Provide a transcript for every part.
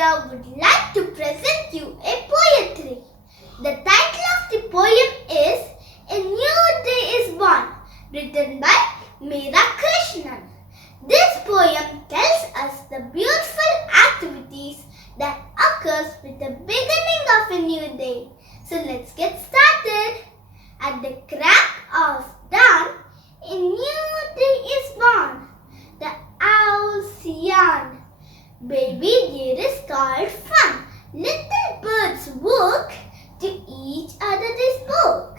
Lathika would like to present you a poetry. The title of the poem is A New Day is Born, written by Meera Krishnan. This poem tells us the beautiful activities that occurs with the beginning of a new day. So let's get started. At the crack of dawn, a new day is born. The owls yawn. Baby deer is called fun. Little birds woke to each other they spoke.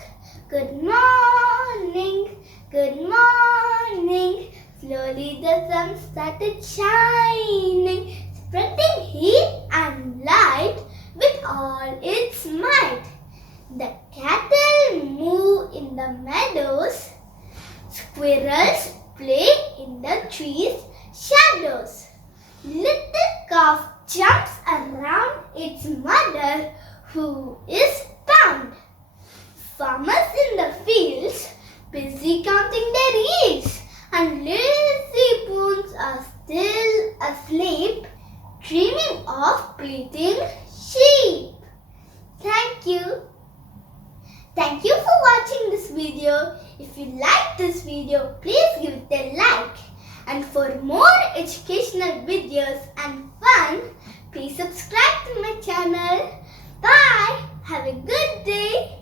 Good morning, good morning. Slowly the sun started shining, spreading heat and light with all its might. The cattle move in the meadows. Squirrels play in the trees' shadows. Little calf jumps around its mother, who is bound. Farmers in the fields busy counting their yields, and lazy bones are still asleep, dreaming of bleating sheep. Thank you. Thank you for watching this video. If you like this video, please give it a like. And for more educational videos and fun, please subscribe to my channel. Bye. Have a good day.